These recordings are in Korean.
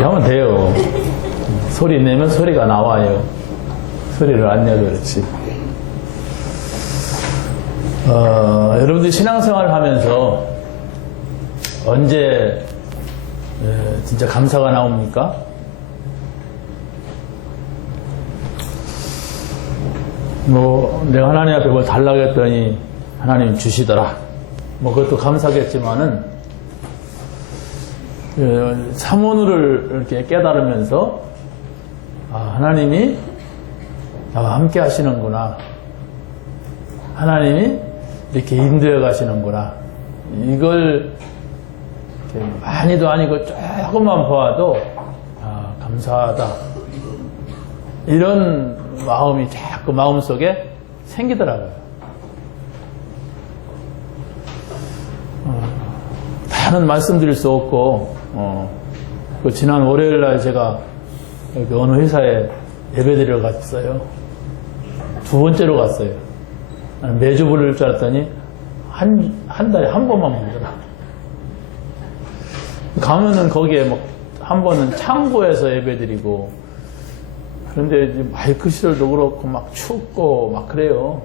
그렇게 하면 돼요. 소리 내면 소리가 나와요. 소리를 안 내도 그렇지. 여러분들 신앙생활을 하면서 언제 진짜 감사가 나옵니까? 내가 하나님 앞에 뭘 달라고 했더니 하나님이 주시더라. 그것도 감사겠지만은 사모누를 이렇게 깨달으면서 하나님이 나와 함께 하시는구나. 하나님이 이렇게 인도해 가시는구나. 이걸 많이도 아니고 조금만 보아도 감사하다. 이런 마음이 자꾸 마음속에 생기더라고요. 다는 말씀드릴 수 없고 지난 월요일날 제가 어느 회사에 예배드리러 갔어요. 두 번째로 갔어요. 매주 부를 줄 알았더니 한 달에 한 번만 부르더라. 가면은 거기에 한 번은 창고에서 예배드리고, 그런데 마이크 시설도 그렇고 막 춥고 막 그래요.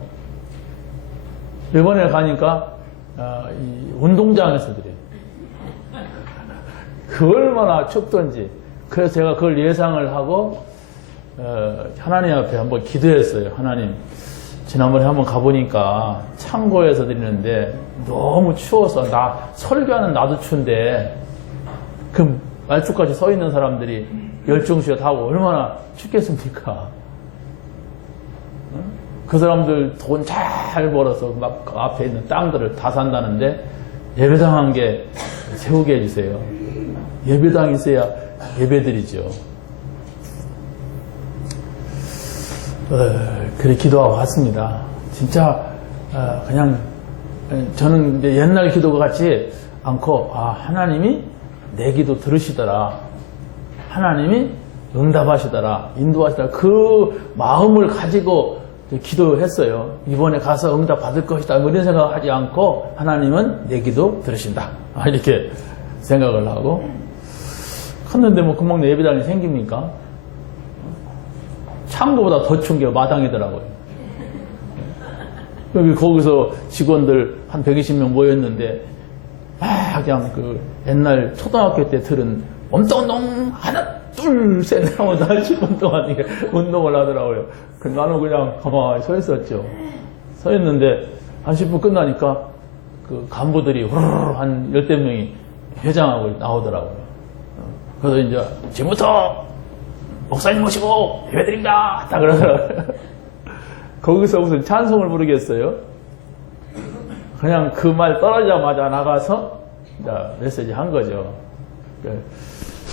이번에 가니까 이 운동장에서 드려요. 그 얼마나 춥던지. 그래서 제가 그걸 예상을 하고 하나님 앞에 한번 기도했어요. 하나님, 지난번에 한번 가보니까 창고에서 드리는데 너무 추워서 설교하는 나도 추운데 그 말뚝까지 서 있는 사람들이 열중시에 타고 얼마나 춥겠습니까? 그 사람들 돈 잘 벌어서 막 앞에 있는 땅들을 다 산다는데 예배당 한 개 세우게 해주세요. 예배당 있어야 예배드리죠. 그래 기도하고 왔습니다. 진짜 그냥 저는 이제 옛날 기도 같지 않고 하나님이 내 기도 들으시더라. 하나님이 응답하시더라. 인도하시더라. 그 마음을 가지고 기도했어요. 이번에 가서 응답 받을 것이다. 이런 생각하지 않고 하나님은 내 기도 들으신다. 이렇게 생각을 하고 갔는데 금방 내 예배당이 생깁니까? 창고보다 더 추운 게 마당이더라고요. 거기서 직원들 한 120명 모였는데 그냥 그 옛날 초등학교 때 들은 엄동동 하나 둘 셋 하면 한 10분 동안 이게 운동을 하더라고요. 나는 그냥 가만히 서 있었죠. 서 있는데 한 10분 끝나니까 그 간부들이 후루루 한 10대 명이 회장하고 나오더라고요. 그래서 이제 지금부터 목사님 모시고 예배드립니다. 딱 그러더라고요. 거기서 무슨 찬송을 부르겠어요? 그냥 그 말 떨어지자마자 나가서 이제 메시지 한 거죠.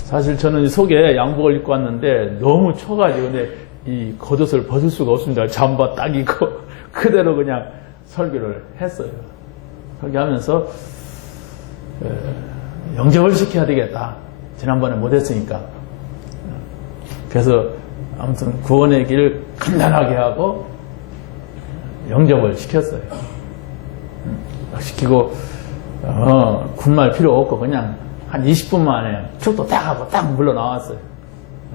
사실 저는 속에 양복을 입고 왔는데 너무 추워가지고 근데 이 겉옷을 벗을 수가 없습니다. 잠바 딱 입고 그대로 그냥 설교를 했어요. 설교하면서 영접을 시켜야 되겠다. 지난번에 못했으니까. 그래서 아무튼 구원의 길을 간단하게 하고 영접을 시켰어요. 시키고 군말 필요 없고 그냥 한 20분 만에 축도 딱 하고 딱 물러 나왔어요.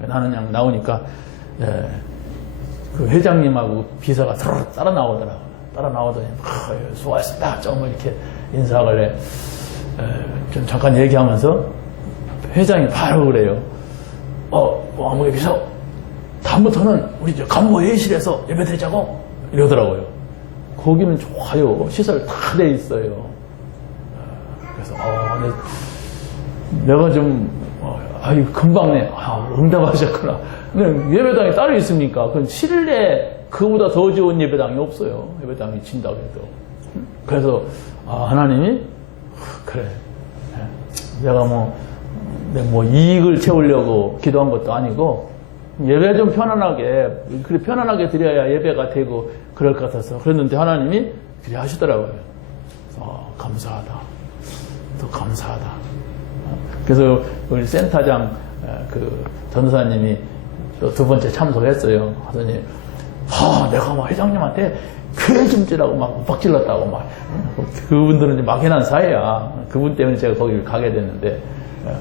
나는 그냥 나오니까 그 회장님하고 비서가 따라 나오더라고요. 따라 나오더니 수고하셨습니다. 좀 이렇게 인사하길래 좀 잠깐 얘기하면서 회장이 바로 그래요. 왕국의 비서, 다음부터는 우리 간부 회의실에서 예배드리자고 이러더라고요. 거기는 좋아요. 시설 다 돼 있어요. 그래서 내가 좀 금방 응답하셨구나. 근데 예배당이 따로 있습니까? 그건 실내 그보다 더 좋은 예배당이 없어요. 예배당이 진다고 해도. 그래서 하나님이 그래. 내가 이익을 채우려고 기도한 것도 아니고 예배 좀 편안하게 그래 편안하게 드려야 예배가 되고 그럴 것 같아서 그랬는데 하나님이 그래 하시더라고요. 감사하다. 또 감사하다. 그래서 우리 센터장 그 전도사님이 또 두 번째 참석했어요. 하더니 내가 회장님한테 교회 좀지라고 막 빡질렀다고 그분들은 이제 막연한 사이야. 그분 때문에 제가 거기를 가게 됐는데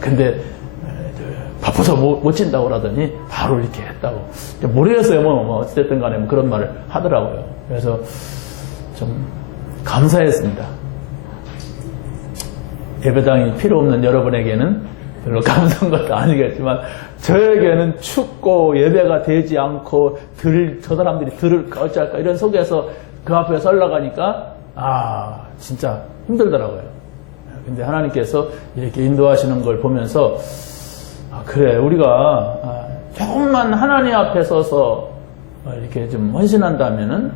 근데 바빠서 못 친다고 그러더니 바로 이렇게 했다고. 모르겠어요. 어쨌든 간에 그런 말을 하더라고요. 그래서 좀 감사했습니다. 예배당이 필요 없는 여러분에게는 별로 감사한 것도 아니겠지만 저에게는 춥고 예배가 되지 않고 저 사람들이 들을까 어쩔까 이런 속에서 그 앞에 설러가니까 진짜 힘들더라고요. 근데 하나님께서 이렇게 인도하시는 걸 보면서 그래 우리가 조금만 하나님 앞에 서서 이렇게 좀 헌신한다면은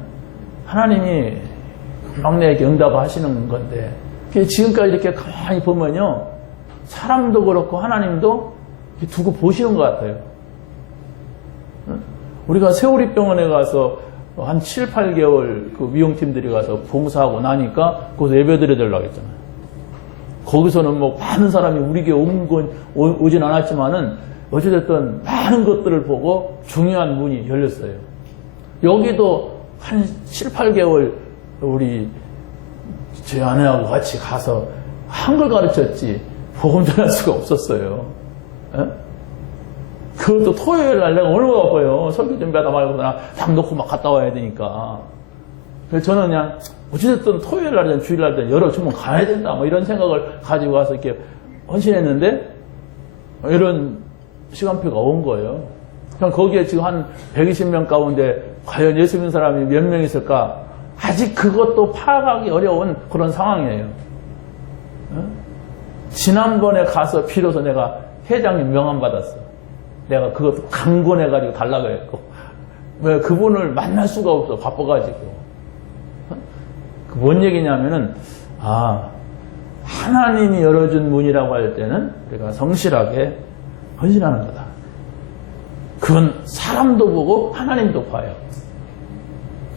하나님이 금방 내게 응답하시는 건데 지금까지 이렇게 가만히 보면요 사람도 그렇고 하나님도 두고 보시는 것 같아요. 우리가 세우리병원에 가서 한 7, 8개월 그 미용팀들이 가서 봉사하고 나니까 거기서 예배 드려달라고 했잖아요. 거기서는 많은 사람이 우리 교회 오진 않았지만은 어찌됐든 많은 것들을 보고 중요한 문이 열렸어요. 여기도 한 7, 8개월 우리 제 아내하고 같이 가서 한글 가르쳤지 복음 전할 수가 없었어요. 에? 그것도 토요일 날 내가 얼마나 바빠요. 설교 준비하다 말고 당 놓고 막 갔다 와야 되니까. 그래서 저는 그냥 어찌됐든 토요일 날이든 주일 날이든 여러 주문 가야 된다 이런 생각을 가지고 와서 이렇게 헌신했는데 이런 시간표가 온 거예요. 그냥 거기에 지금 한 120명 가운데 과연 예수 믿는 사람이 몇 명 있을까? 아직 그것도 파악하기 어려운 그런 상황이에요. 지난번에 가서 비로소 내가 회장님 명함 받았어. 내가 그것도 강권해가지고 달라고 했고. 왜 그분을 만날 수가 없어. 바빠가지고. 뭔 얘기냐면은, 하나님이 열어준 문이라고 할 때는 우리가 성실하게 헌신하는 거다. 그건 사람도 보고 하나님도 봐요.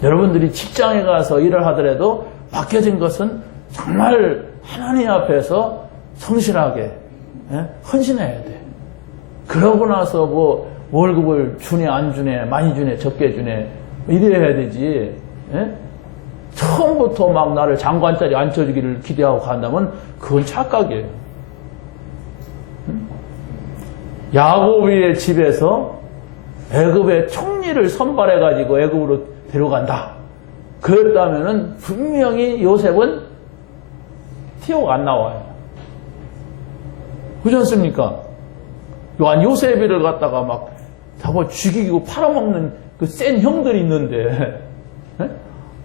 여러분들이 직장에 가서 일을 하더라도 맡겨진 것은 정말 하나님 앞에서 성실하게 헌신해야 돼. 그러고 나서 월급을 주네 안 주네 많이 주네 적게 주네 이래야 되지. 처음부터 막 나를 장관자리 앉혀주기를 기대하고 간다면 그건 착각이에요. 야곱의 집에서 애굽의 총리를 선발해가지고 애굽으로 데려간다. 그랬다면은 분명히 요셉은 티오가 안 나와요. 그렇지 않습니까? 요셉이를 갖다가 막 잡아 죽이고 팔아먹는 그 센 형들이 있는데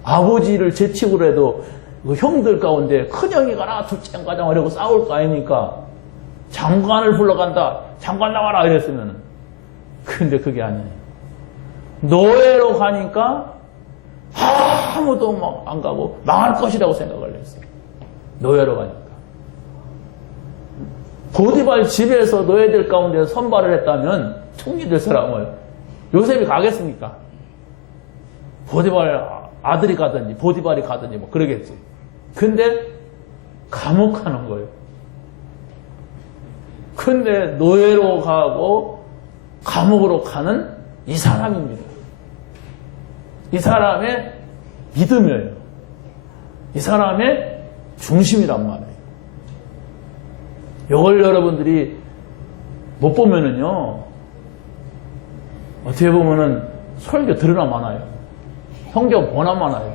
아버지를 제치고 해도 그 형들 가운데 큰형이 가라 둘째 가자 하려고 싸울 거 아닙니까? 장관을 불러간다. 장관 나와라 이랬으면 근데 그게 아니에요. 노예로 가니까 아무도 막 안 가고 망할 것이라고 생각을 했어요. 노예로 가니까. 보디발 집에서 노예들 가운데 선발을 했다면 총리 될 사람을 요셉이 가겠습니까? 보디발 아들이 가든지 보디발이 가든지 그러겠지. 근데 감옥 가는 거예요. 근데 노예로 가고 감옥으로 가는 이 사람입니다. 이 사람의 믿음이에요. 이 사람의 중심이란 말이에요. 이걸 여러분들이 못 보면은요, 어떻게 보면은 설교 들으나 마나요. 성경 보나 마나요.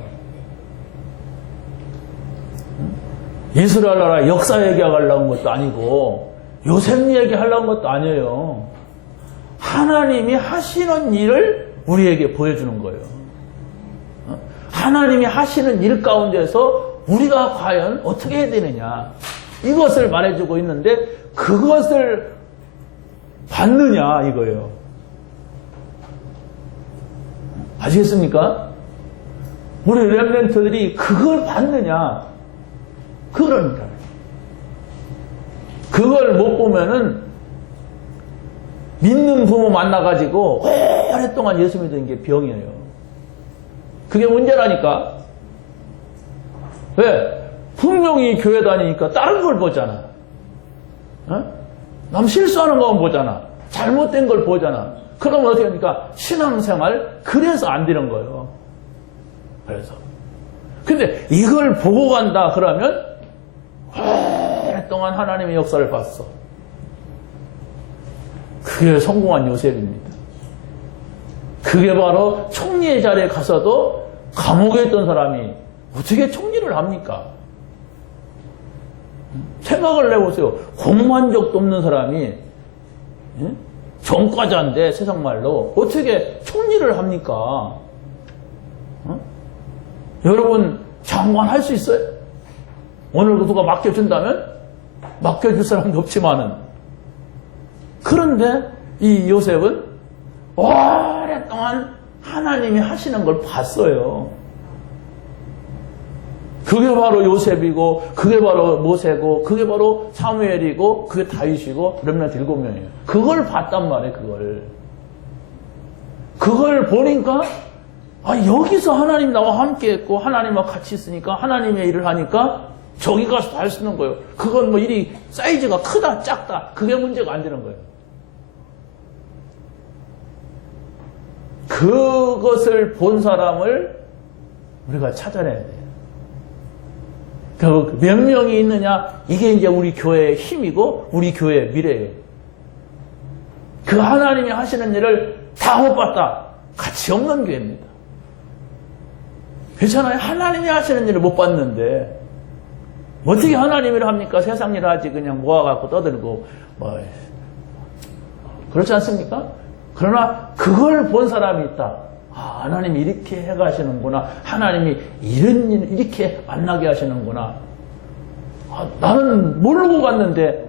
이스라엘 나라 역사 얘기하려는 것도 아니고 요셉 얘기하려는 것도 아니에요. 하나님이 하시는 일을 우리에게 보여주는 거예요. 하나님이 하시는 일 가운데서 우리가 과연 어떻게 해야 되느냐 이것을 말해주고 있는데 그것을 받느냐 이거예요. 아시겠습니까? 우리 렘넌트들이 그걸 받느냐 그러니까 그걸 못 보면은 믿는 부모 만나가지고 오랫동안 예수 믿은 게 병이에요. 그게 문제라니까. 왜? 분명히 교회 다니니까 다른 걸 보잖아. 남 실수하는 거 보잖아. 잘못된 걸 보잖아. 그러면 어떻게 합니까? 신앙생활 그래서 안 되는 거예요. 그래서. 근데 이걸 보고 간다 그러면 오랫동안 하나님의 역사를 봤어. 그게 성공한 요셉입니다. 그게 바로 총리의 자리에 가서도 감옥에 있던 사람이 어떻게 총리를 합니까? 생각을 해보세요. 공부한 적도 없는 사람이 전과자인데 세상말로 어떻게 총리를 합니까? 여러분 장관 할 수 있어요? 오늘 누가 맡겨준다면? 맡겨줄 사람도 없지만은. 그런데 이 요셉은 오랫동안 하나님이 하시는 걸 봤어요. 그게 바로 요셉이고, 그게 바로 모세고, 그게 바로 사무엘이고, 그게 다윗이고, 렘넌트 7명이에요. 그걸 봤단 말이에요, 그걸. 그걸 보니까, 여기서 하나님 나와 함께 했고, 하나님과 같이 있으니까, 하나님의 일을 하니까, 저기 가서 다 할 수 있는 거예요. 그건 뭐 일이 사이즈가 크다, 작다, 그게 문제가 안 되는 거예요. 그것을 본 사람을 우리가 찾아내야 돼요. 그 몇 명이 있느냐, 이게 이제 우리 교회의 힘이고 우리 교회의 미래예요. 그 하나님이 하시는 일을 다 못 봤다, 가치 없는 교회입니다. 괜찮아요. 하나님이 하시는 일을 못 봤는데 어떻게 하나님 일을 합니까? 세상 일을 하지. 그냥 모아갖고 떠들고 그렇지 않습니까? 그러나 그걸 본 사람이 있다. 하나님이 이렇게 해가시는구나. 하나님이 이런 일 이렇게 만나게 하시는구나. 나는 모르고 갔는데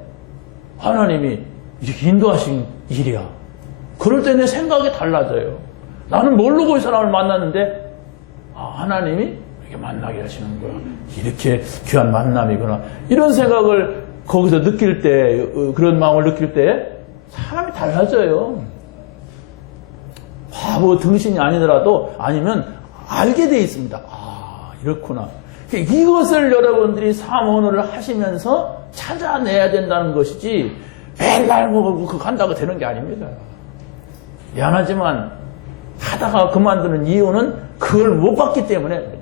하나님이 이렇게 인도하신 일이야. 그럴 때 내 생각이 달라져요. 나는 모르고 이 사람을 만났는데 하나님이 이렇게 만나게 하시는 거야. 이렇게 귀한 만남이구나. 이런 생각을 거기서 느낄 때, 그런 마음을 느낄 때 사람이 달라져요. 바보 등신이 아니더라도, 아니면 알게 돼 있습니다. 이렇구나. 이것을 여러분들이 사모를 하시면서 찾아내야 된다는 것이지, 맨날 그거 간다고 되는 게 아닙니다. 미안하지만 하다가 그만두는 이유는 그걸 못 봤기 때문에.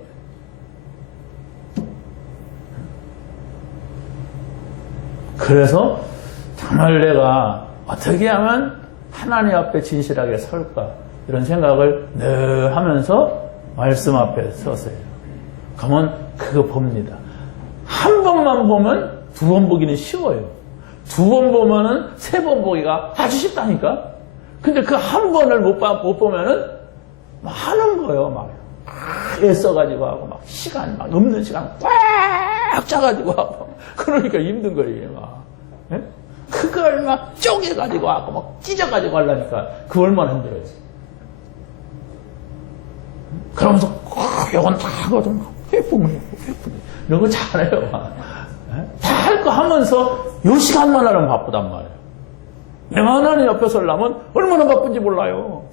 그래서 정말 내가 어떻게 하면 하나님 앞에 진실하게 설까, 이런 생각을 늘 하면서 말씀 앞에 섰어요. 그러면 그거 봅니다. 한 번만 보면 두 번 보기는 쉬워요. 두 번 보면은 세 번 보기가 아주 쉽다니까. 근데 그 한 번을 못 보면은 막 하는 거예요. 막 애써가지고 하고, 막 시간, 막 없는 시간 꽉 짜가지고 하고. 그러니까 힘든 거예요. 막. 예? 그걸 막 쪼개가지고 하고, 막 찢어가지고 하려니까 그 얼마나 힘들어요. 그러면서 요건 다 하거든. 회풍 이런 거 잘해요. 다 할 거 하면서 요 시간만 하려면 바쁘단 말이에요. 내가 하나님 옆에 서려면 얼마나 바쁜지 몰라요.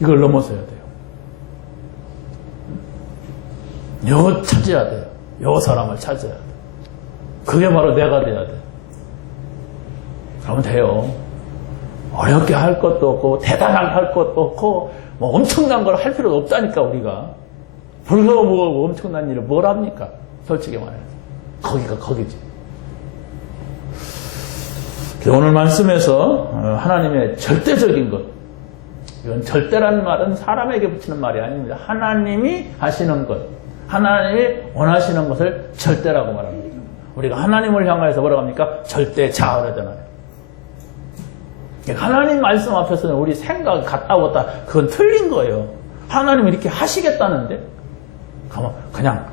이걸 넘어서야 돼요. 요 찾아야 돼요. 요 사람을 찾아야 돼요. 그게 바로 내가 돼야 돼요. 그러면 돼요. 어렵게 할 것도 없고 대단하게 할 것도 없고 뭐 엄청난 걸 할 필요도 없다니까. 우리가 불가고 뭐고 엄청난 일을 뭘 합니까? 솔직히 말해서 거기가 거기지. 오늘 말씀에서 하나님의 절대적인 것, 이건 절대라는 말은 사람에게 붙이는 말이 아닙니다. 하나님이 하시는 것, 하나님이 원하시는 것을 절대라고 말합니다. 우리가 하나님을 향해서 뭐라고 합니까? 절대자 그러잖아요. 하나님 말씀 앞에서는 우리 생각이 같다 왔다, 그건 틀린 거예요. 하나님이 이렇게 하시겠다는데 그냥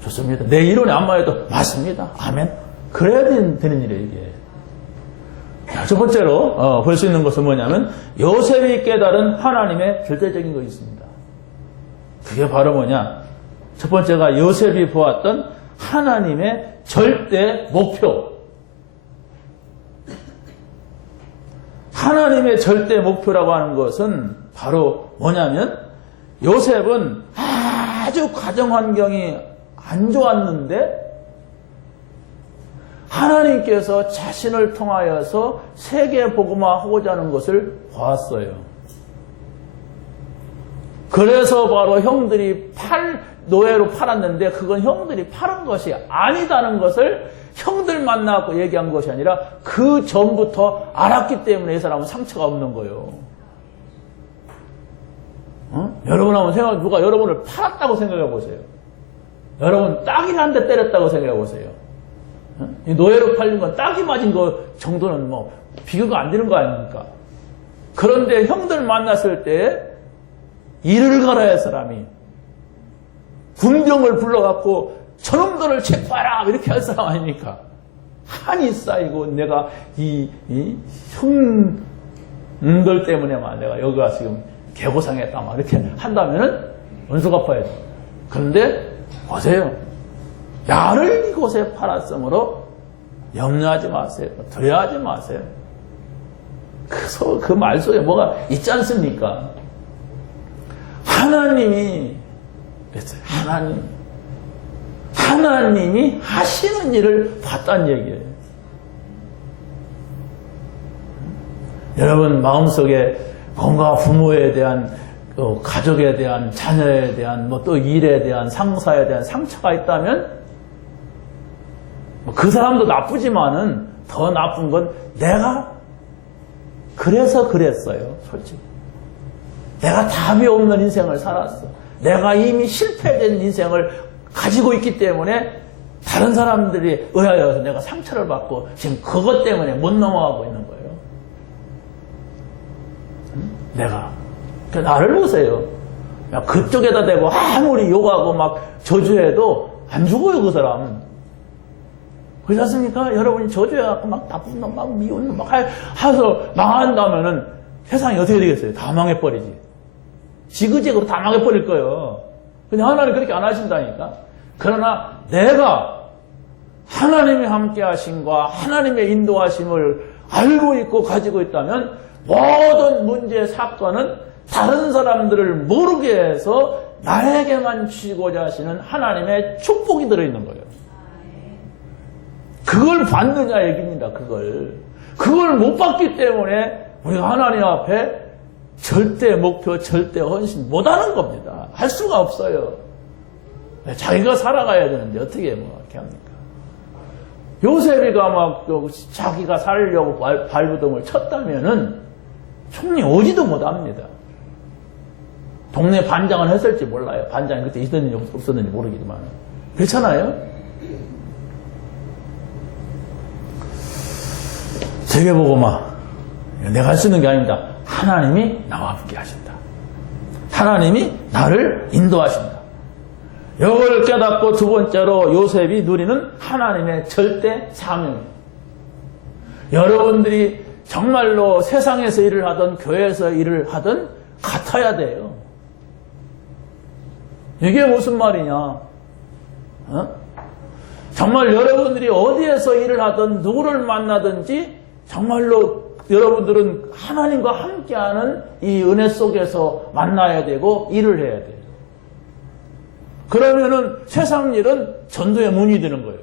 좋습니다. 내 이론에 안 맞아도 맞습니다. 아멘. 그래야 되는 일이에요, 이게. 첫 번째로 볼 수 있는 것은 뭐냐면 요셉이 깨달은 하나님의 절대적인 것이 있습니다. 그게 바로 뭐냐? 첫 번째가 요셉이 보았던 하나님의 절대 목표. 하나님의 절대 목표라고 하는 것은 바로 뭐냐면, 요셉은 아주 가정 환경이 안 좋았는데 하나님께서 자신을 통하여서 세계 복음화하고자 하는 것을 보았어요. 그래서 바로 형들이 노예로 팔았는데 그건 형들이 팔은 것이 아니다는 것을 형들 만나고 얘기한 것이 아니라 그 전부터 알았기 때문에 이 사람은 상처가 없는 거예요. 여러분 한번 생각, 누가 여러분을 팔았다고 생각해 보세요. 여러분 딱이 한 대 때렸다고 생각해 보세요. 이 노예로 팔린 건 딱이 맞은 거 정도는 뭐 비교가 안 되는 거 아닙니까? 그런데 형들 만났을 때 이를 갈아야 사람이 군병을 불러갖고 저놈들을 체포하라 이렇게 할 사람 아닙니까? 한이 쌓이고 내가 이 형들 때문에만 내가 여기가 지금 개고상했다 막 이렇게 한다면은 원수 갚아야 돼. 그런데 보세요. 나를 이곳에 팔았으므로 염려하지 마세요. 두려워하지 마세요. 그 말 속에 뭐가 있지 않습니까? 하나님이 그랬어요. 하나님이 하시는 일을 봤다는 얘기예요. 여러분 마음속에 뭔가 부모에 대한 가족에 대한 자녀에 대한 뭐 또 일에 대한 상사에 대한 상처가 있다면 그 사람도 나쁘지만은 더 나쁜 건 내가 그래서 그랬어요. 솔직히 내가 답이 없는 인생을 살았어. 내가 이미 실패된 인생을 가지고 있기 때문에 다른 사람들이 의하여서 내가 상처를 받고 지금 그것 때문에 못 넘어가고 있는 거예요. 내가 나를 보세요. 그쪽에다 대고 아무리 욕하고 막 저주해도 안 죽어요 그 사람. 그렇지 않습니까? 여러분이 저주해갖고 막 나쁜 놈, 막 미운 놈, 막 해서 망한다면은 세상이 어떻게 되겠어요? 다 망해버리지. 지그재그로 다 망해버릴 거예요. 근데 하나님 그렇게 안 하신다니까. 그러나 내가 하나님이 함께 하심과 하나님의 인도하심을 알고 있고 가지고 있다면 모든 문제, 사건은 다른 사람들을 모르게 해서 나에게만 주시고자 하시는 하나님의 축복이 들어있는 거예요. 그걸 받느냐 얘기입니다. 그걸 못 받기 때문에 우리가 하나님 앞에 절대 목표, 절대 헌신 못하는 겁니다. 할 수가 없어요. 자기가 살아가야 되는데 어떻게 뭐 이렇게 합니까? 요셉이가 막 자기가 살려고 발부동을 쳤다면은 총리 오지도 못합니다. 동네 반장을 했을지 몰라요. 반장이 그때 있었는지 없었는지 모르겠지만. 그렇잖아요? 세계복음화. 내가 할 수 있는 게 아닙니다. 하나님이 나와 함께 하신다. 하나님이 나를 인도하신다. 이걸 깨닫고 두 번째로 요셉이 누리는 하나님의 절대 사명입니다. 여러분들이 정말로 세상에서 일을 하든 교회에서 일을 하든 같아야 돼요. 이게 무슨 말이냐? 정말 여러분들이 어디에서 일을 하든 누구를 만나든지 정말로 여러분들은 하나님과 함께하는 이 은혜 속에서 만나야 되고 일을 해야 돼요. 그러면은 세상 일은 전도의 문이 되는 거예요.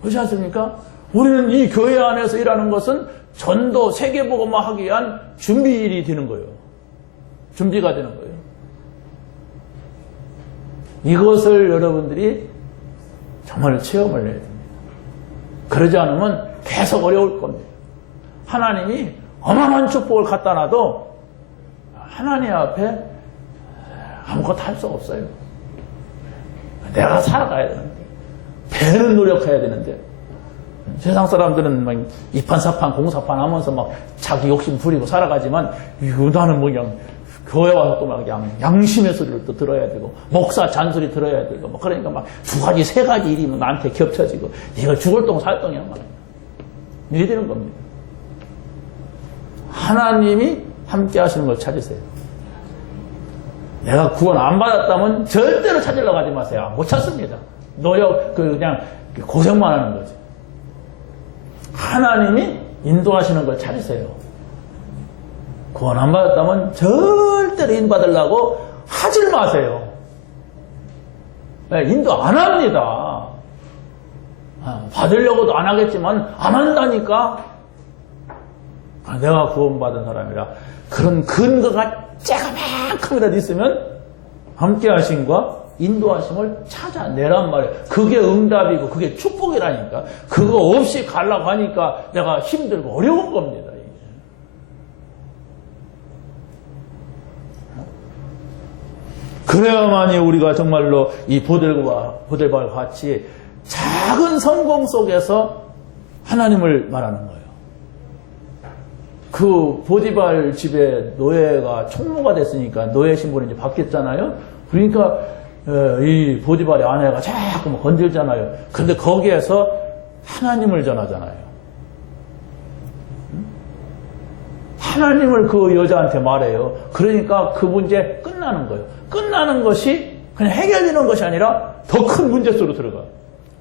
그렇지 않습니까? 우리는 이 교회 안에서 일하는 것은 전도, 세계복음화 하기 위한 준비일이 되는 거예요. 준비가 되는 거예요. 이것을 여러분들이 정말 체험을 해야 됩니다. 그러지 않으면 계속 어려울 겁니다. 하나님이 어마어마한 축복을 갖다 놔도 하나님 앞에 아무것도 할 수가 없어요. 내가 살아가야 되는데, 배는 노력해야 되는데, 세상 사람들은 막 이판사판 공사판 하면서 막 자기 욕심 부리고 살아가지만 나는 뭐 그냥 교회 와서 또 막 양심의 소리를 또 들어야 되고 목사 잔소리 들어야 되고 뭐 그러니까 막 두 가지 세 가지 일이 나한테 겹쳐지고 네가 죽을 똥 살 똥이야 막 이래 되는 겁니다. 하나님이 함께 하시는 걸 찾으세요. 내가 구원 안 받았다면 절대로 찾으려고 하지 마세요. 못 찾습니다. 그냥 고생만 하는 거지. 하나님이 인도하시는 걸 찾으세요. 구원 안 받았다면 절대로 인받으려고 하질 마세요. 인도 안 합니다. 받으려고도 안 하겠지만 안 한다니까. 내가 구원받은 사람이라 그런 근거가 조금이라도 있으면 함께 하심과 인도하심을 찾아내란 말이에요. 그게 응답이고 그게 축복이라니까. 그거 없이 가려고 하니까 내가 힘들고 어려운 겁니다. 그래야만이 우리가 정말로 이 보들과 같이 작은 성공 속에서 하나님을 말하는 거예요. 그 보디발 집에 노예가 총무가 됐으니까 노예 신분이 이제 바뀌었잖아요. 그러니까 이 보디발의 아내가 자꾸 뭐 건들잖아요. 그런데 거기에서 하나님을 전하잖아요. 하나님을 그 여자한테 말해요. 그러니까 그 문제 끝나는 거예요. 끝나는 것이 그냥 해결되는 것이 아니라 더 큰 문제 속으로 들어가요.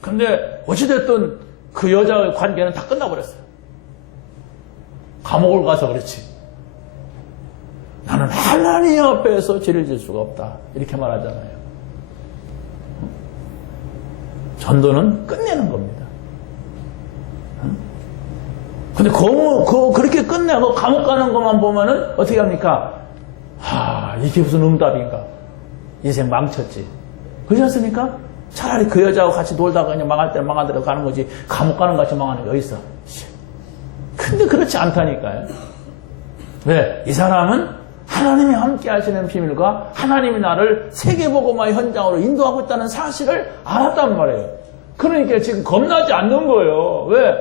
근데 어찌됐든 그 여자의 관계는 다 끝나버렸어요. 감옥을 가서 그렇지. 나는 하나님 앞에서 죄를 질 수가 없다. 이렇게 말하잖아요. 전도는 끝내는 겁니다. 근데 그렇게 끝내고 감옥 가는 것만 보면은 어떻게 합니까? 이게 무슨 응답인가? 인생 망쳤지. 그렇지 않습니까? 차라리 그 여자하고 같이 놀다가 그냥 망할 때 망한 대로 가는 거지. 감옥 가는 것 같이 망하는 게 어딨어? 근데 그렇지 않다니까요. 왜? 이 사람은 하나님이 함께 하시는 비밀과 하나님이 나를 세계복음화의 현장으로 인도하고 있다는 사실을 알았단 말이에요. 그러니까 지금 겁나지 않는 거예요. 왜?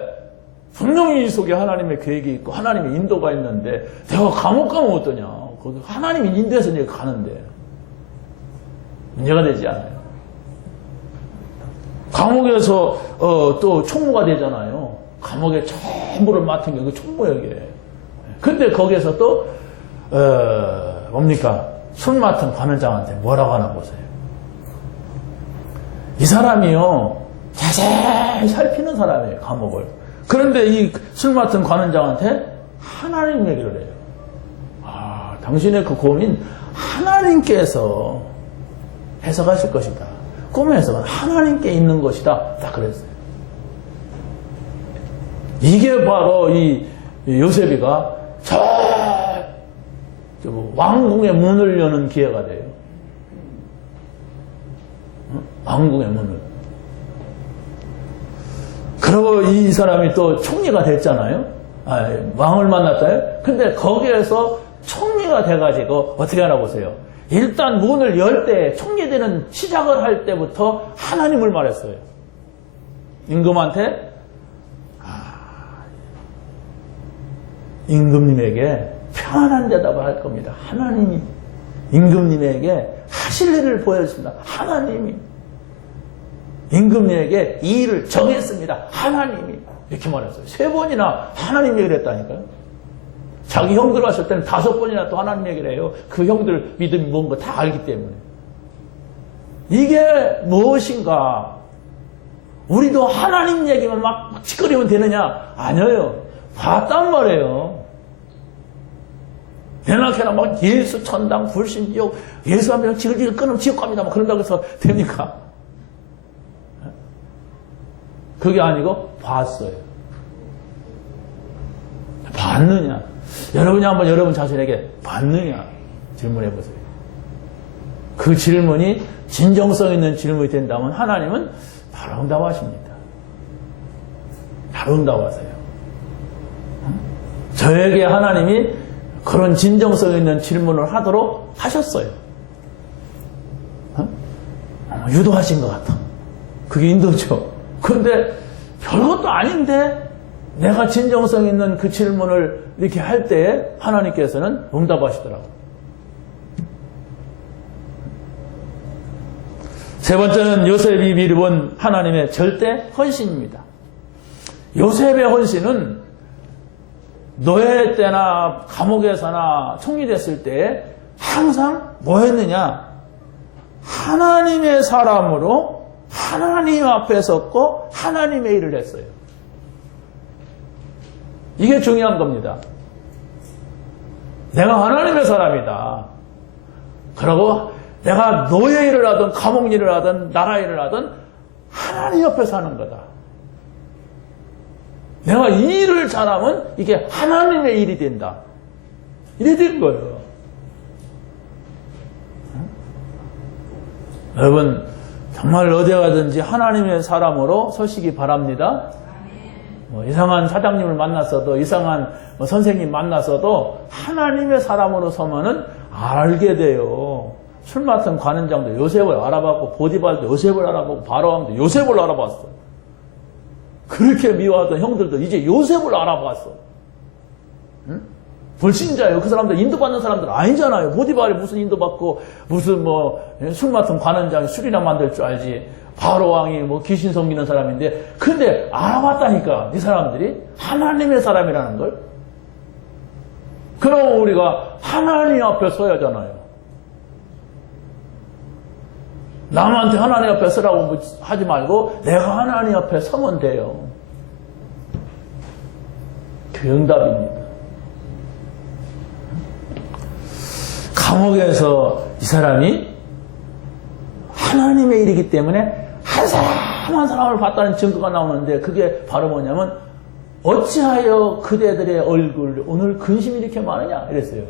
분명히 이 속에 하나님의 계획이 있고 하나님의 인도가 있는데 내가 감옥 가면 어떠냐. 거기 하나님이 인도해서 내가 가는데 문제가 되지 않아요. 감옥에서 또 총무가 되잖아요. 감옥에 전부를 맡은 게 그 총무역이에요. 근데 거기에서 또 뭡니까? 술 맡은 관원장한테 뭐라고 하나 보세요. 이 사람이요 자세히 살피는 사람이에요. 감옥을. 그런데 이 술 맡은 관원장한테 하나님 얘기를 해요. 당신의 그 고민 하나님께서 해석하실 것이다. 꿈의 해석은 하나님께 있는 것이다. 딱 그랬어요. 이게 바로 이 요셉이가 왕궁의 문을 여는 기회가 돼요. 왕궁의 문을. 그리고 이 사람이 또 총리가 됐잖아요. 왕을 만났어요. 근데 거기에서 총리가 돼가지고 어떻게 하나 보세요. 일단 문을 열 때 총리 되는 시작을 할 때부터 하나님을 말했어요. 임금한테 임금님에게 편안한 대답을 할 겁니다. 하나님이 임금님에게 하실 일을 보여줍니다. 하나님이 임금님에게 이 일을 정했습니다. 하나님이 이렇게 말했어요. 3번이나 하나님 얘기를 했다니까요. 자기 형들 왔을 때는 5번이나 또 하나님 얘기를 해요. 그 형들 믿음이 뭔가 다 알기 때문에. 이게 무엇인가? 우리도 하나님 얘기만 막 찌끄리면 되느냐? 아니에요. 봤단 말이에요. 연락해라 막 예수 천당 불신 지옥 예수 한 명 지글지글 끊으면 지옥 갑니다. 막 그런다고 해서 됩니까? 그게 아니고 봤어요. 봤느냐? 여러분이 한번 여러분 자신에게 봤느냐? 질문해 보세요. 그 질문이 진정성 있는 질문이 된다면 하나님은 바로 응답하십니다. 바로 응답하세요. 저에게 하나님이 그런 진정성 있는 질문을 하도록 하셨어요. 유도하신 것 같아. 그게 인도죠. 그런데 별것도 아닌데 내가 진정성 있는 그 질문을 이렇게 할 때 하나님께서는 응답하시더라고요. 세 번째는 요셉이 미루본 하나님의 절대 헌신입니다. 요셉의 헌신은 노예 때나 감옥에서나 총리됐을 때 항상 뭐 했느냐? 하나님의 사람으로 하나님 앞에 섰고 하나님의 일을 했어요. 이게 중요한 겁니다. 내가 하나님의 사람이다. 그러고 내가 노예 일을 하든 감옥 일을 하든 나라 일을 하든 하나님 옆에서 하는 거다. 내가 이 일을 잘하면 이게 하나님의 일이 된다. 이래 된 거예요. 여러분 정말 어디 가든지 하나님의 사람으로 서시기 바랍니다. 이상한 사장님을 만났어도 이상한 선생님 만났어도 하나님의 사람으로 서면은 알게 돼요. 술 맡은 관원장도 요셉을 알아봤고 보디발도 요셉을 알아보고 바로왕도 요셉을 알아봤어. 그렇게 미워하던 형들도 이제 요셉을 알아봤어. 응? 불신자예요. 그 사람들 인도받는 사람들 아니잖아요. 보디발이 무슨 인도받고 무슨 술 맡은 관원장이 술이나 만들 줄 알지. 바로왕이 귀신 섬기는 사람인데 근데 알아봤다니까 이 사람들이 하나님의 사람이라는 걸. 그럼 우리가 하나님 앞에 서야 하잖아요. 남한테 하나님 앞에 서라고 하지 말고 내가 하나님 앞에 서면 돼요. 그 응답입니다. 감옥에서 이 사람이 하나님의 일이기 때문에 한 사람 한 사람을 봤다는 증거가 나오는데 그게 바로 뭐냐면 어찌하여 그대들의 얼굴 오늘 근심이 이렇게 많으냐 이랬어요.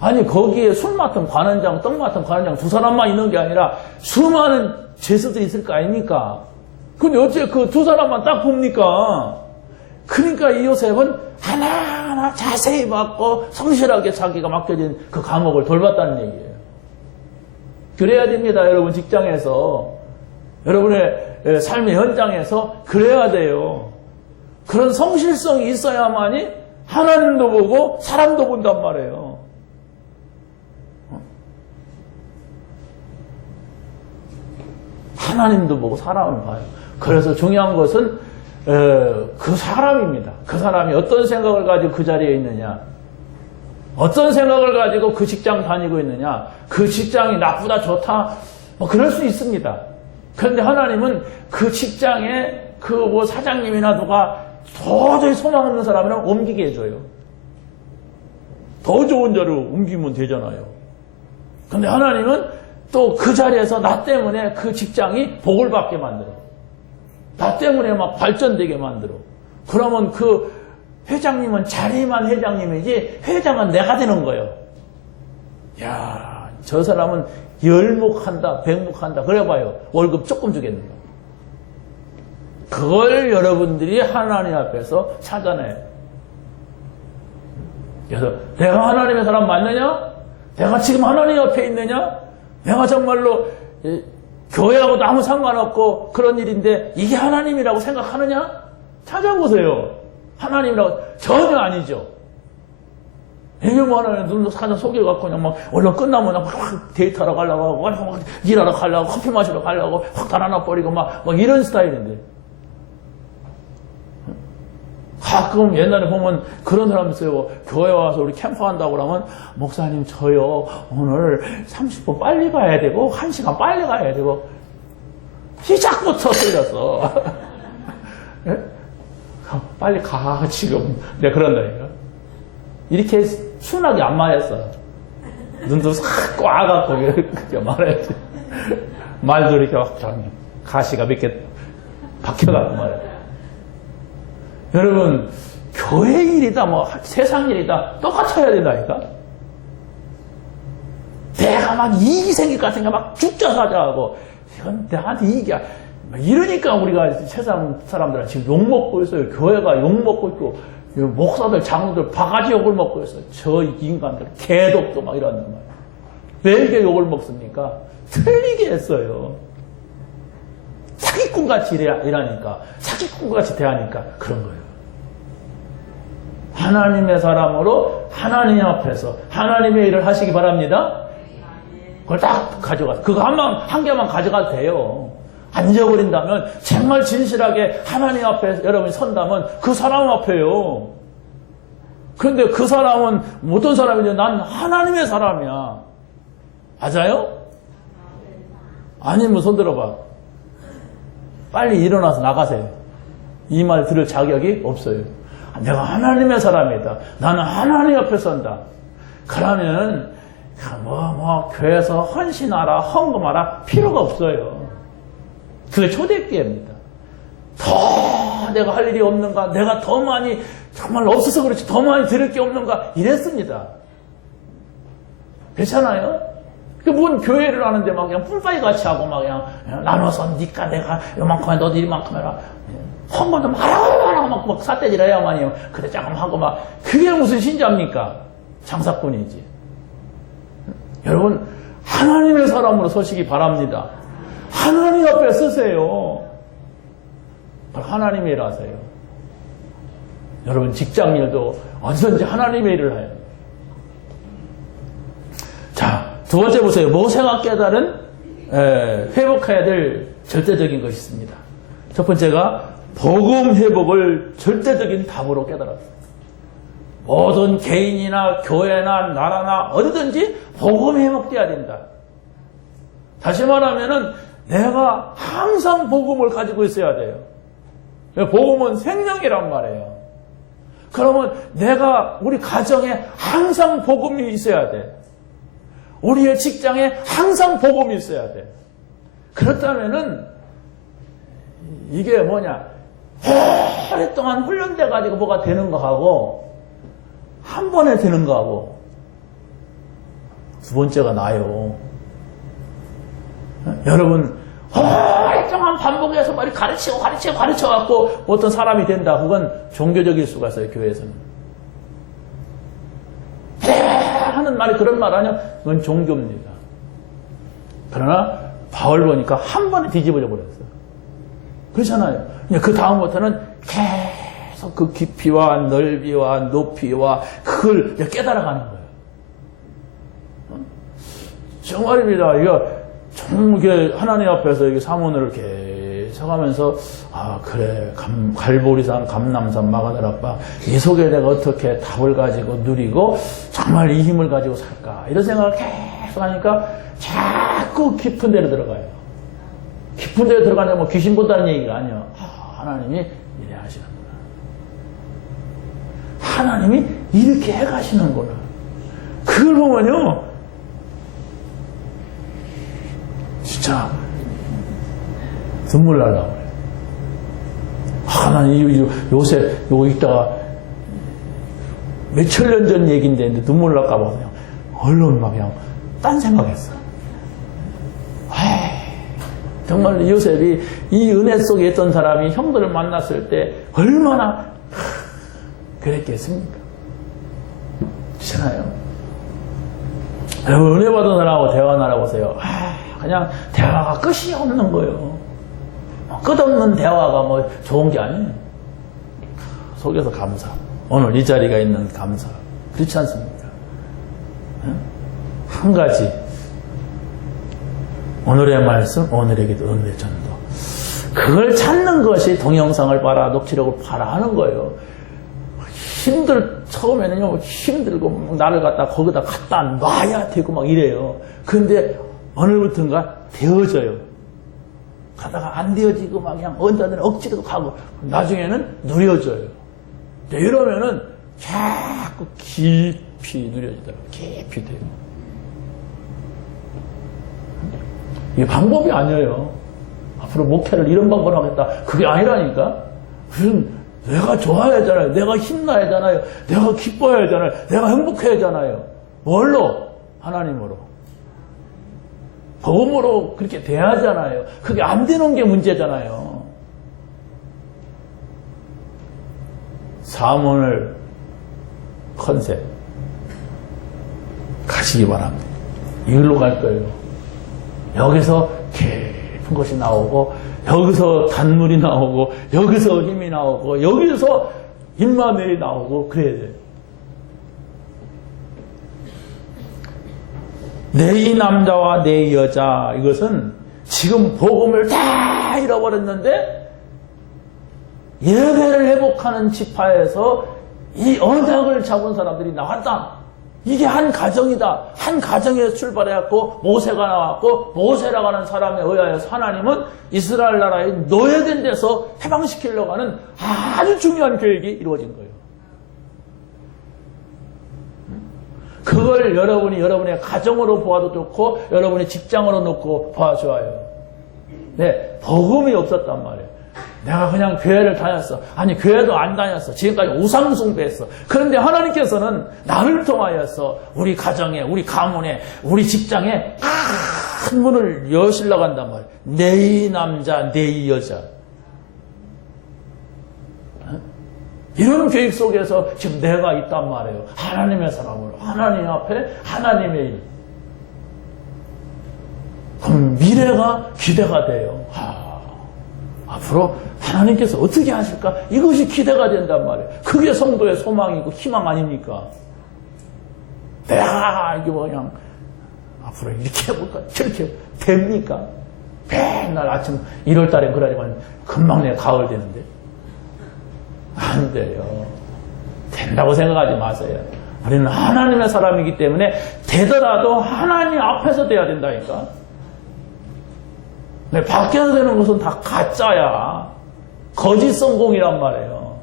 아니 거기에 술 맡은 관원장, 떡 맡은 관원장 두 사람만 있는 게 아니라 수많은 죄수들이 있을 거 아닙니까? 근데 어째 그 두 사람만 딱 봅니까? 그러니까 이 요셉은 하나하나 자세히 받고 성실하게 자기가 맡겨진 그 감옥을 돌봤다는 얘기예요. 그래야 됩니다. 여러분 직장에서 여러분의 삶의 현장에서 그래야 돼요. 그런 성실성이 있어야만이 하나님도 보고 사람도 본단 말이에요. 하나님도 보고 사람을 봐요. 그래서 중요한 것은 그 사람입니다. 그 사람이 어떤 생각을 가지고 그 자리에 있느냐, 어떤 생각을 가지고 그 직장 다니고 있느냐, 그 직장이 나쁘다 좋다 그럴 수 있습니다. 그런데 하나님은 그 직장에 그 사장님이나 누가 도저히 소망 없는 사람이랑 옮기게 해줘요. 더 좋은 자리로 옮기면 되잖아요. 그런데 하나님은 또 그 자리에서 나 때문에 그 직장이 복을 받게 만들어. 나 때문에 막 발전되게 만들어. 그러면 그 회장님은 자리만 회장님이지 회장은 내가 되는 거예요. 야, 저 사람은 열목한다, 백목한다. 그래봐요. 월급 조금 주겠는가. 그걸 여러분들이 하나님 앞에서 찾아내요. 그래서 내가 하나님의 사람 맞느냐? 내가 지금 하나님 옆에 있느냐? 내가 정말로 교회하고도 아무 상관없고 그런 일인데 이게 하나님이라고 생각하느냐? 찾아보세요. 하나님이라고 전혀 아니죠. 이게 뭐 하나님 눈도 사자 속여갖고 그냥 막 얼른 끝나면 확 데이트하러 가려고 하고 확 일하러 가려고 커피 마시러 가려고 확 달아나 버리고 막 이런 스타일인데. 가끔 옛날에 보면 그런 사람 있어요. 교회 와서 우리 캠프 한다고 그러면 목사님 저요 오늘 30분 빨리 가야 되고 1시간 빨리 가야 되고 시작부터 틀렸어. 빨리 가 지금. 내가 그런다니까. 이렇게 순하게 안 말했어. 눈도 싹 꽈갖고 그렇게 말했지. 말도 이렇게 막 가시가 몇 개 박혀갖고 말해. 여러분, 교회 일이다, 세상 일이다, 똑같아야 된다니까? 내가 막 이익이 생길 것 같으니까 막 죽자 사자하고, 이건 나한테 이익이야. 이러니까 우리가 세상 사람들은 지금 욕먹고 있어요. 교회가 욕먹고 있고, 목사들, 장로들 바가지 욕을 먹고 있어요. 저 인간들, 개독도 막 이런단 말이에요. 왜 이렇게 욕을 먹습니까? 틀리게 했어요. 사기꾼같이 일하니까, 사기꾼같이 대하니까 그런 거예요. 하나님의 사람으로 하나님 앞에서 하나님의 일을 하시기 바랍니다. 그걸 딱 가져가서 그거 한 개만 가져가도 돼요. 안 잊어버린다면 정말 진실하게 하나님 앞에 여러분이 선다면 그 사람 앞에요. 그런데 그 사람은 어떤 사람이냐? 난 하나님의 사람이야. 맞아요? 아니면 손 들어봐. 빨리 일어나서 나가세요. 이 말 들을 자격이 없어요. 내가 하나님의 사람이다. 나는 하나님 앞에 선다. 그러면 교회에서 헌신하라, 헌금하라 필요가 없어요. 그게 초대기회입니다. 더 내가 할 일이 없는가? 내가 더 많이 정말 없어서 그렇지 더 많이 들을 게 없는가? 이랬습니다. 그렇잖아요? 뭔 교회를 하는데 막 그냥 뿔빠이 같이 하고 막 그냥 나눠서 니까 내가 요만큼 해, 너도 이만큼 해라. 한 번도 말하고 막 삿대질 해야만이요. 그래 조금 하고 막 그게 무슨 신자입니까? 장사꾼이지. 여러분 하나님의 사람으로 서시기 바랍니다. 하나님 앞에 서세요. 하나님의 일 하세요. 여러분 직장일도 언제든지 하나님의 일을 해요. 자, 두 번째 보세요. 모세가 깨달은 회복해야 될 절대적인 것이 있습니다. 첫 번째가 복음 회복을 절대적인 답으로 깨달았어요. 모든 개인이나 교회나 나라나 어디든지 복음 회복돼야 된다. 다시 말하면은 내가 항상 복음을 가지고 있어야 돼요. 복음은 생명이란 말이에요. 그러면 내가 우리 가정에 항상 복음이 있어야 돼. 우리의 직장에 항상 복음이 있어야 돼. 그렇다면은 이게 뭐냐? 오랫동안 훈련돼 가지고 뭐가 되는 거하고 한 번에 되는 거하고 두 번째가 나요. 여러분 오랫동안 반복해서 말이 가르쳐갖고 어떤 사람이 된다. 그건 종교적일 수가 있어요. 교회에서는. 하는 말이 그런 말 아니야? 그건 종교입니다. 그러나 바울 보니까 한 번에 뒤집어져 버렸어요. 그렇잖아요. 그 다음부터는 계속 그 깊이와 넓이와 높이와 그걸 깨달아가는 거예요. 정말입니다. 이거 정말 하나님 앞에서 이게 사문을 계속 하면서 아 그래 갈보리산 감남산 마가다락방 이 속에 내가 어떻게 답을 가지고 누리고 정말 이 힘을 가지고 살까 이런 생각을 계속 하니까 자꾸 깊은 데로 들어가요. 깊은 데로 들어가냐 뭐 귀신 본다는 얘기가 아니에요. 하나님이 이래 하시는구나. 하나님이 이렇게 해가시는구나. 그걸 보면요 진짜 눈물 날라고 그래요. 난 요새 요거 읽다가 몇천 년 전 얘기인데 눈물 날까봐 그냥 얼른 막 그냥 딴 생각했어. 정말 요셉이 이 은혜 속에 있던 사람이 형들을 만났을 때 얼마나 그랬겠습니까? 그렇잖아요. 여러분 은혜 받은 사람하고 대화 나눠보세요. 그냥 대화가 끝이 없는 거예요. 끝없는 대화가 뭐 좋은 게 아니에요. 속에서 감사. 오늘 이 자리가 있는 감사. 그렇지 않습니까? 한 가지. 오늘의 말씀, 오늘에게도 은혜 전도. 그걸 찾는 것이 동영상을 봐라, 녹취록을 봐라 하는 거예요. 처음에는요, 힘들고, 나를 거기다 갖다 놔야 되고 막 이래요. 그런데, 오늘부터인가 되어져요. 가다가 안 되어지고 막 그냥 언제든 억지로 가고, 나중에는 누려져요. 이러면은 자꾸 깊이 누려지더라고요. 깊이 돼요. 이게 방법이 아니에요. 앞으로 목회를 이런 방법으로 하겠다. 그게 아니라니까. 무슨 내가 좋아야 하잖아요. 내가 힘나야 하잖아요. 내가 기뻐야 하잖아요. 내가 행복해야 하잖아요. 뭘로? 하나님으로. 복음으로 그렇게 돼야 하잖아요. 그게 안 되는 게 문제잖아요. 사문을 컨셉 가시기 바랍니다. 이걸로 갈 거예요. 여기서 깊은 것이 나오고 여기서 단물이 나오고 여기서 힘이 나오고 여기서 임마누엘이 나오고 그래야 돼요. 내 남자와 내 여자 이것은 지금 복음을 다 잃어버렸는데 예배를 회복하는 지파에서 이 언약을 잡은 사람들이 나왔다. 이게 한 가정이다. 한 가정에서 출발해갖고 모세가 나왔고 모세라고 하는 사람에 의하여서 하나님은 이스라엘 나라의 노예된 데서 해방시키려고 하는 아주 중요한 계획이 이루어진 거예요. 그걸 여러분이 여러분의 가정으로 보아도 좋고 여러분의 직장으로 놓고 보아 좋아요. 네, 복음이 없었단 말이에요. 내가 그냥 교회를 다녔어. 아니, 교회도 안 다녔어. 지금까지 우상숭배했어. 그런데 하나님께서는 나를 통하여서 우리 가정에, 우리 가문에, 우리 직장에 큰 문을 여시려고 한단 말이야. 내 남자, 내 여자. 이런 계획 속에서 지금 내가 있단 말이에요. 하나님의 사람으로, 하나님 앞에 하나님의 일. 그럼 미래가 기대가 돼요. 앞으로 하나님께서 어떻게 하실까? 이것이 기대가 된단 말이에요. 그게 성도의 소망이고 희망 아닙니까? 내가 이게 그냥 앞으로 이렇게 해볼까? 저렇게 됩니까? 맨날 아침 1월 달에 그러지만 금방 내 가을 되는데 안 돼요. 된다고 생각하지 마세요. 우리는 하나님의 사람이기 때문에 되더라도 하나님 앞에서 돼야 된다니까. 네, 밖에서 되는 것은 다 가짜야. 거짓 성공이란 말이에요.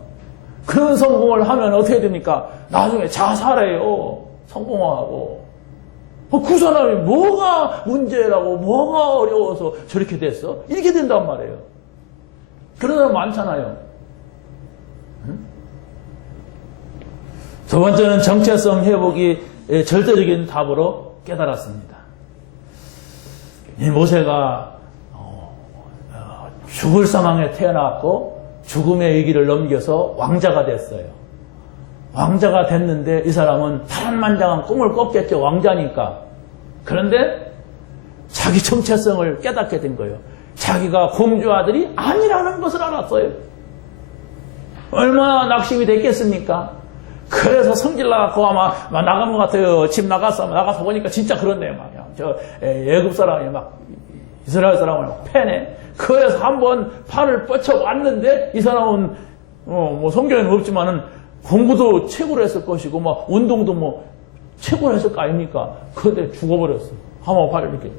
그런 성공을 하면 어떻게 됩니까? 나중에 자살해요. 성공하고. 그 사람이 뭐가 문제라고, 뭐가 어려워서 저렇게 됐어? 이렇게 된단 말이에요. 그런 사람 많잖아요. 응? 두 번째는 정체성 회복이 절대적인 답으로 깨달았습니다. 이 모세가 죽을 상황에 태어났고 죽음의 위기를 넘겨서 왕자가 됐어요. 왕자가 됐는데 이 사람은 파란만장한 꿈을 꿨겠죠. 왕자니까. 그런데 자기 정체성을 깨닫게 된 거예요. 자기가 공주 아들이 아니라는 것을 알았어요. 얼마나 낙심이 됐겠습니까? 그래서 성질 나갖고 아마 나간 것 같아요. 집 나가서 보니까 진짜 그렇네요. 저 애굽 사람이 막 이스라엘 사람을 막 패네. 그래서 한번 팔을 뻗쳐 왔는데 이 사람은 뭐 성경에는 없지만은 공부도 최고로 했을 것이고 막 운동도 뭐 최고로 했을 거 아닙니까? 그런데 죽어버렸어. 한번 팔을 이렇게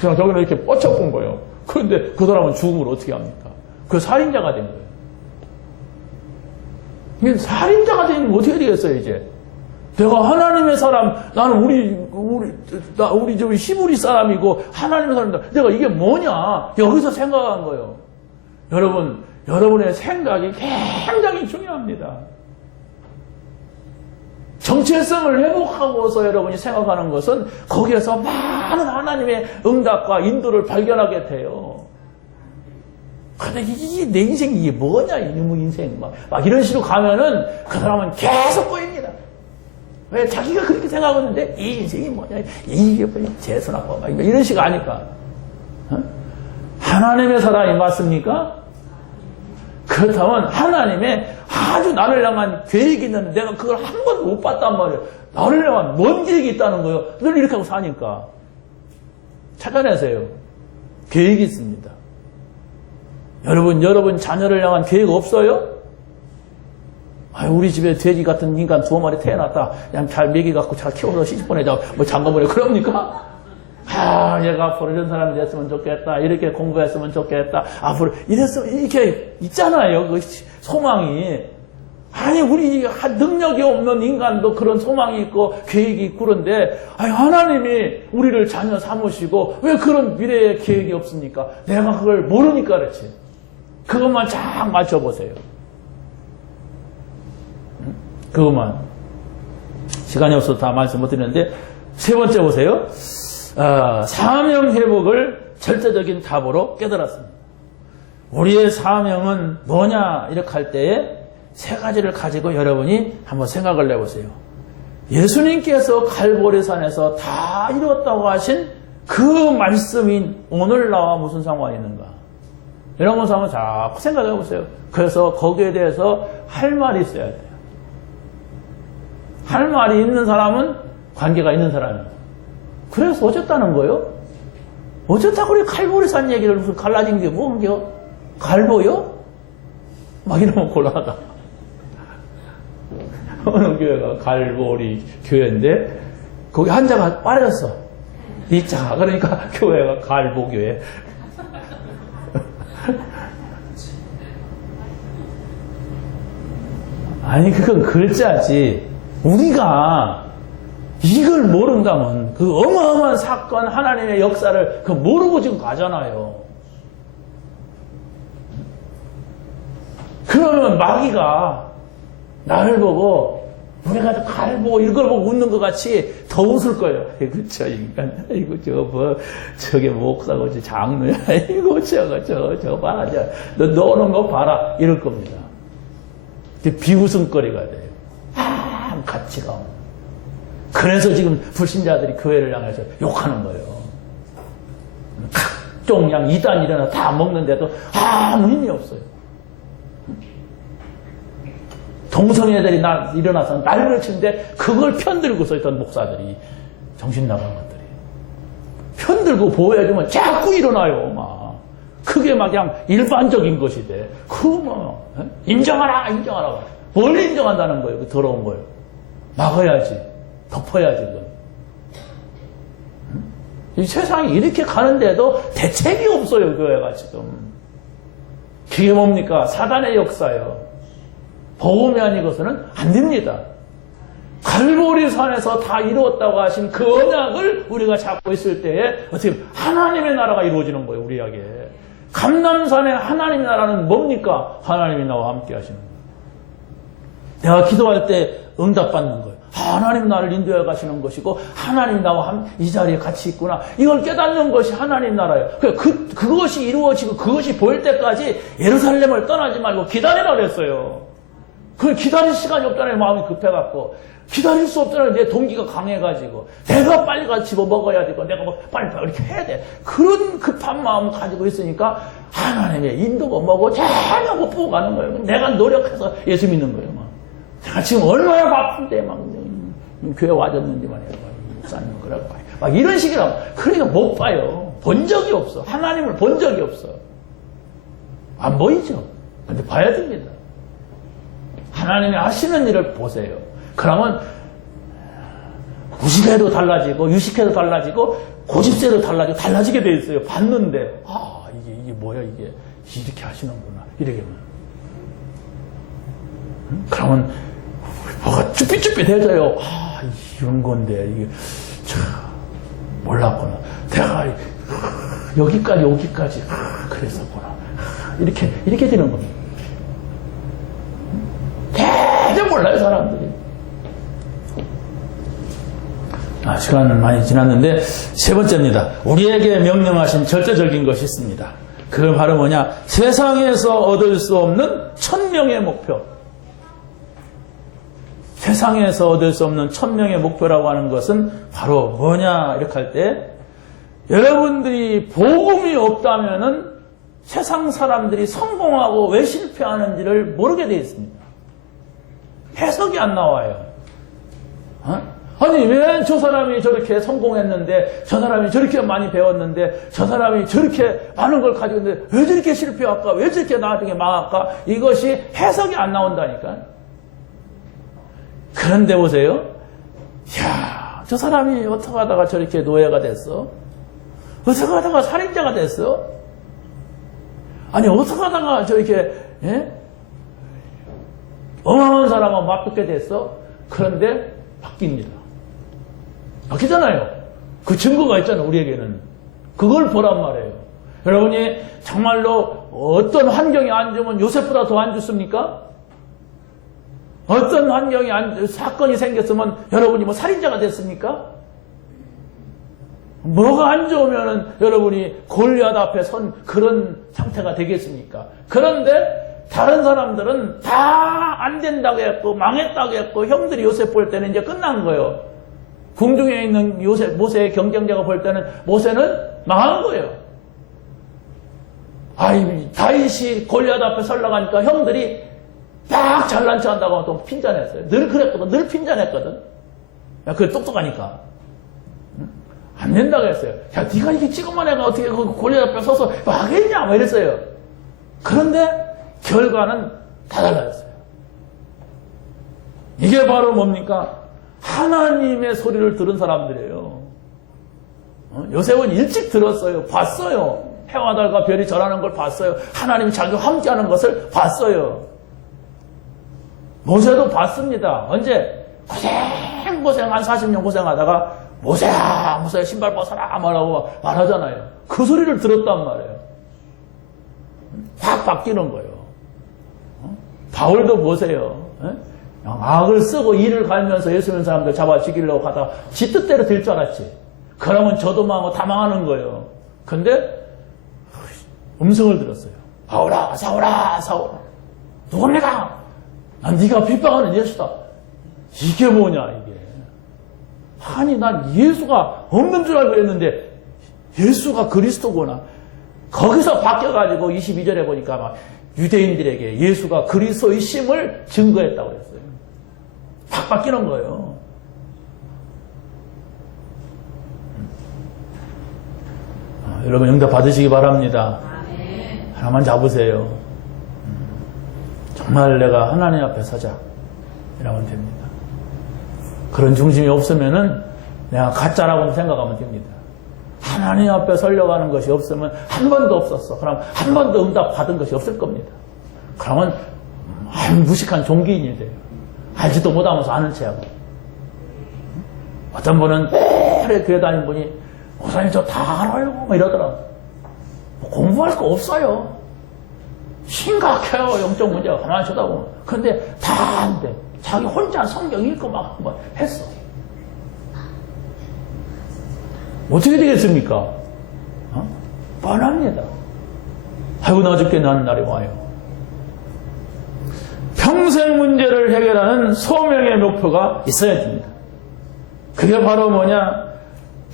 그냥 저기는 이렇게 뻗쳐 본 거예요. 그런데 그 사람은 죽음을 어떻게 합니까? 그 살인자가 된 거예요. 이게 살인자가 되면 어떻게 되겠어요 이제? 내가 하나님의 사람, 나는 우리 저 히브리 사람이고 하나님의 사람이다. 내가 이게 뭐냐? 여기서 생각한 거예요. 여러분의 생각이 굉장히 중요합니다. 정체성을 회복하고서 여러분이 생각하는 것은 거기에서 많은 하나님의 응답과 인도를 발견하게 돼요. 근데 이게 내 인생이 이게 뭐냐? 이놈의 인생. 막 이런 식으로 가면은 그 사람은 계속 꼬입니다. 왜? 자기가 그렇게 생각하고 있는데 이 인생이 뭐냐? 이게 뭐냐? 재수나고 막 이런 식으로 아니까. 하나님의 사람이 맞습니까? 그렇다면 하나님의 아주 나를 향한 계획이 있는데 내가 그걸 한 번도 못 봤단 말이에요. 나를 향한 뭔 계획이 있다는 거예요. 늘 이렇게 하고 사니까. 찾아내세요. 계획이 있습니다. 여러분 자녀를 향한 계획 없어요? 우리 집에 돼지 같은 인간 2마리 태어났다. 그냥 잘 먹여갖고 잘 키워서 시집 보내자. 뭐 장가보내. 그럽니까? 얘가 앞으로 이런 사람이 됐으면 좋겠다. 이렇게 공부했으면 좋겠다. 앞으로 이랬으면, 이렇게 있잖아요. 그 소망이. 아니, 우리 능력이 없는 인간도 그런 소망이 있고 계획이 있고 그런데, 하나님이 우리를 자녀 삼으시고 왜 그런 미래의 계획이 없습니까? 내가 그걸 모르니까 그렇지. 그것만 쫙 맞춰보세요. 그것만. 시간이 없어서 다 말씀 못 드리는데, 세 번째 보세요. 사명 회복을 절대적인 답으로 깨달았습니다. 우리의 사명은 뭐냐 이렇게 할 때에 세 가지를 가지고 여러분이 한번 생각을 해보세요. 예수님께서 갈보리산에서 다 이뤘다고 하신 그 말씀이 오늘 나와 무슨 상관이 있는가? 이런 것을 한번 자꾸 생각해 보세요. 그래서 거기에 대해서 할 말이 있어야 돼요. 할 말이 있는 사람은 관계가 있는 사람이에요. 그래서 어쨌다는 거예요? 어쨌다고 우리 갈보리산 얘기를 무슨 갈라진 게 뭔겨? 갈보요? 막 이러면 곤란하다. 어느 교회가 갈보리 교회인데 거기 한자가 빠졌어. 이자 그러니까 교회가 갈보교회. 아니 그건 글자지. 우리가 이걸 모른다면 그 어마어마한 사건 하나님의 역사를 그 모르고 지금 가잖아요. 마귀가 나를 보고 우리가 가를 보고 이걸 보고 웃는 것 같이 더 웃을 거예요. 아이고 저 인간, 아이고 저게 목사고 저 장로야, 아이고 저거 봐라, 너 노는 거 봐라 이럴 겁니다. 비웃음거리가 돼요. 가치가 없는. 그래서 지금 불신자들이 교회를 향해서 욕하는 거예요. 각종 그냥 이단 일어나 다 먹는데도 아무 힘이 없어요. 동성애들이 일어나서 난리를 치는데 그걸 편들고서 있던 목사들이 정신 나간 것들이 편들고 보호해주면 자꾸 일어나요. 막 그게 막 그냥 일반적인 것이 돼. 인정하라. 뭘 인정한다는 거예요? 그 더러운 걸 막아야지, 덮어야지. 그건. 이 세상이 이렇게 가는데도 대책이 없어요. 교회가 지금. 그게 뭡니까? 사단의 역사예요. 복음이 아니고서는 안 됩니다. 갈보리산에서 다 이루었다고 하신 그 언약을 우리가 잡고 있을 때에 어떻게 하나님의 나라가 이루어지는 거예요. 우리에게. 감람산의 하나님의 나라는 뭡니까? 하나님이 나와 함께 하시는 거예요. 내가 기도할 때 응답받는 거예요. 하나님 나를 인도해 가시는 것이고 하나님 나와 이 자리에 같이 있구나. 이걸 깨닫는 것이 하나님 나라예요. 그것이 이루어지고 그것이 보일 때까지 예루살렘을 떠나지 말고 기다리라 그랬어요. 그 기다릴 시간이 없잖아요. 마음이 급해갖고. 기다릴 수 없잖아요. 내 동기가 강해가지고. 내가 빨리 가서 집어먹어야 되고 내가 뭐 빨리 이렇게 해야 돼. 그런 급한 마음을 가지고 있으니까 하나님의 인도가 뭐고 전혀 못 보고 가는 거예요. 내가 노력해서 예수 믿는 거예요. 막. 내가 지금 얼마나 바쁜데 막 교회 와줬는지만 해요. 목사님 그럴 거예요. 막 이런 식이라고. 그러니까 못 봐요. 본 적이 없어. 하나님을 본 적이 없어. 안 보이죠? 근데 봐야 됩니다. 하나님이 하시는 일을 보세요. 그러면 무식해도 달라지고 유식해도 달라지고 고집세도 달라지게 돼 있어요. 봤는데 이게 뭐야 이게 이렇게 하시는구나 이렇게. 그러면 뭐가 쭈삣쭈삣해져요. 이런 건데 이게 몰랐구나. 내가 여기까지 그랬었구나. 이렇게 되는 겁니다. 대체 몰라요 사람들이. 시간 많이 지났는데 세 번째입니다. 우리에게 명령하신 절대적인 것이 있습니다. 그건 바로 뭐냐? 세상에서 얻을 수 없는 천명의 목표. 세상에서 얻을 수 없는 천명의 목표라고 하는 것은 바로 뭐냐 이렇게 할 때 여러분들이 복음이 없다면은 세상 사람들이 성공하고 왜 실패하는지를 모르게 되어 있습니다. 해석이 안 나와요. 아니 왜 저 사람이 저렇게 성공했는데 저 사람이 저렇게 많이 배웠는데 저 사람이 저렇게 많은 걸 가지고 있는데 왜 저렇게 실패할까? 왜 저렇게 나중에 망할까? 이것이 해석이 안 나온다니까. 그런데 보세요. 저 사람이 어떻게 하다가 저렇게 노예가 됐어? 어떻게 하다가 살인자가 됐어? 아니 어떻게 하다가 저렇게 어마어마한 사람하고 맞붙게 됐어? 그런데 바뀝니다. 바뀌잖아요. 그 증거가 있잖아요. 우리에게는. 그걸 보란 말이에요. 여러분이 정말로 어떤 환경이 안 좋으면 요셉보다 더 안 좋습니까? 어떤 환경이 사건이 생겼으면 여러분이 뭐 살인자가 됐습니까? 뭐가 안 좋으면은 여러분이 골리앗 앞에 선 그런 상태가 되겠습니까? 그런데 다른 사람들은 다 안 된다고 했고 망했다고 했고 형들이 요셉 볼 때는 이제 끝난 거예요. 궁중에 있는 모세의 경쟁자가 볼 때는 모세는 망한 거예요. 다윗이 골리앗 앞에 설러가니까 형들이 딱 잘난 체 한다고 또 핀잔했어요. 늘 그랬거든. 늘 핀잔했거든. 그게 똑똑하니까. 안 된다고 했어요. 야, 네가 이게 찍어만 해가 어떻게 그 골리앗 앞에 서서 하겠냐? 뭐 이랬어요. 그런데 결과는 다 달라졌어요. 이게 바로 뭡니까? 하나님의 소리를 들은 사람들이에요. 요셉은 일찍 들었어요. 봤어요. 해와 달과 별이 절하는 걸 봤어요. 하나님이 자기와 함께하는 것을 봤어요. 모세도 봤습니다. 언제? 고생 한 40년 고생하다가 모세야 신발 벗어라 말하잖아요. 그 소리를 들었단 말이에요. 확 바뀌는 거예요. 바울도 보세요. 악을 쓰고 이를 갈면서 예수 믿는 사람들 잡아 죽이려고 하다가 지 뜻대로 될 줄 알았지. 그러면 저도 망하고 다 망하는 거예요. 근데 음성을 들었어요. 바울아, 사울아, 사울아. 누굽니까? 난 네가 핍박하는 예수다. 이게 뭐냐 이게. 아니 난 예수가 없는 줄 알고 했는데 예수가 그리스도구나. 거기서 바뀌어가지고 22절에 보니까 막 유대인들에게 예수가 그리스도의 심을 증거했다고 했어요. 팍 바뀌는 거예요. 여러분 응답 받으시기 바랍니다. 하나만 잡으세요. 정말 내가 하나님 앞에 서자 이러면 됩니다. 그런 중심이 없으면은 내가 가짜라고 생각하면 됩니다. 하나님 앞에 서려고 하는 것이 없으면 한 번도 없었어. 그럼 한 번도 응답 받은 것이 없을 겁니다. 그러면 무식한 종기인이 돼요. 알지도 못하면서 아는 체하고. 어떤 분은 오래 교회 다니는 분이 목사님 저 다 알아요 뭐 이러더라고요. 공부할 거 없어요. 심각해요. 영적 문제가 가만히 쳐다보면. 근데 다 안 돼. 자기 혼자 성경 읽고 막 한번 했어. 어떻게 되겠습니까? 뻔합니다. 아이고 나 죽겠네 하는 날이 와요. 평생 문제를 해결하는 소명의 목표가 있어야 됩니다. 그게 바로 뭐냐?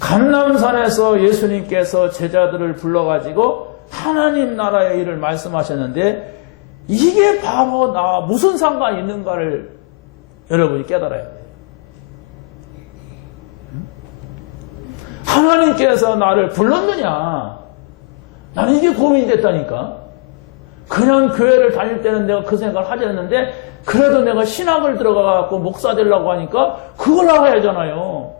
감람산에서 예수님께서 제자들을 불러가지고 하나님 나라의 일을 말씀하셨는데 이게 바로 나와 무슨 상관이 있는가를 여러분이 깨달아야 돼요. 하나님께서 나를 불렀느냐? 나는 이게 고민이 됐다니까. 그냥 교회를 다닐 때는 내가 그 생각을 하지 않는데 그래도 내가 신학을 들어가갖고 목사 되려고 하니까 그걸 알아야 하잖아요.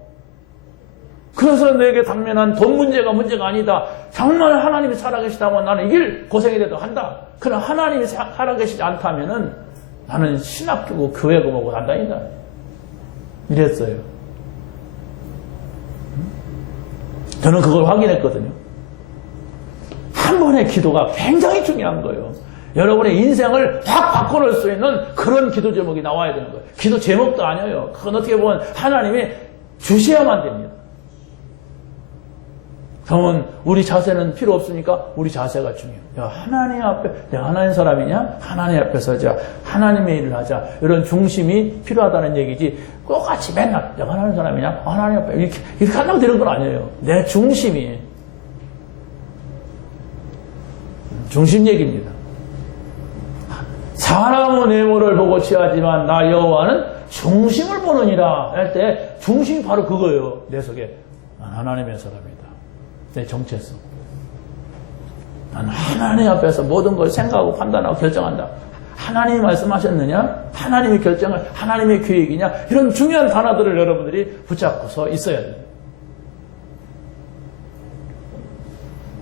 그래서 내게 당면한 돈 문제가 아니다. 정말 하나님이 살아계시다면 나는 이길 고생이 돼도 한다. 그러나 하나님이 살아계시지 않다면은 나는 신학교고 교회고 뭐고 안 다닌다. 이랬어요. 저는 그걸 확인했거든요. 한 번의 기도가 굉장히 중요한 거예요. 여러분의 인생을 확 바꿔놓을 수 있는 그런 기도 제목이 나와야 되는 거예요. 기도 제목도 아니에요. 그건 어떻게 보면 하나님이 주셔야만 됩니다. 그러면 우리 자세는 필요 없으니까 우리 자세가 중요해요. 야, 하나님 앞에, 내가 하나님 사람이냐? 하나님 앞에 서자. 하나님의 일을 하자. 이런 중심이 필요하다는 얘기지. 똑같이 맨날 내가 하나님 사람이냐? 하나님 앞에 이렇게 한다고 되는 건 아니에요. 내 중심이. 중심 얘기입니다. 사람은 외모를 보고 취하지만 나 여호와는 중심을 보느니라 할 때 중심이 바로 그거예요. 내 속에 난 하나님의 사람이다. 내 정체성. 나는 하나님 앞에서 모든 걸 생각하고 판단하고 결정한다. 하나님이 말씀하셨느냐? 하나님의 결정을 하나님의 계획이냐? 이런 중요한 단어들을 여러분들이 붙잡고서 있어야 돼요.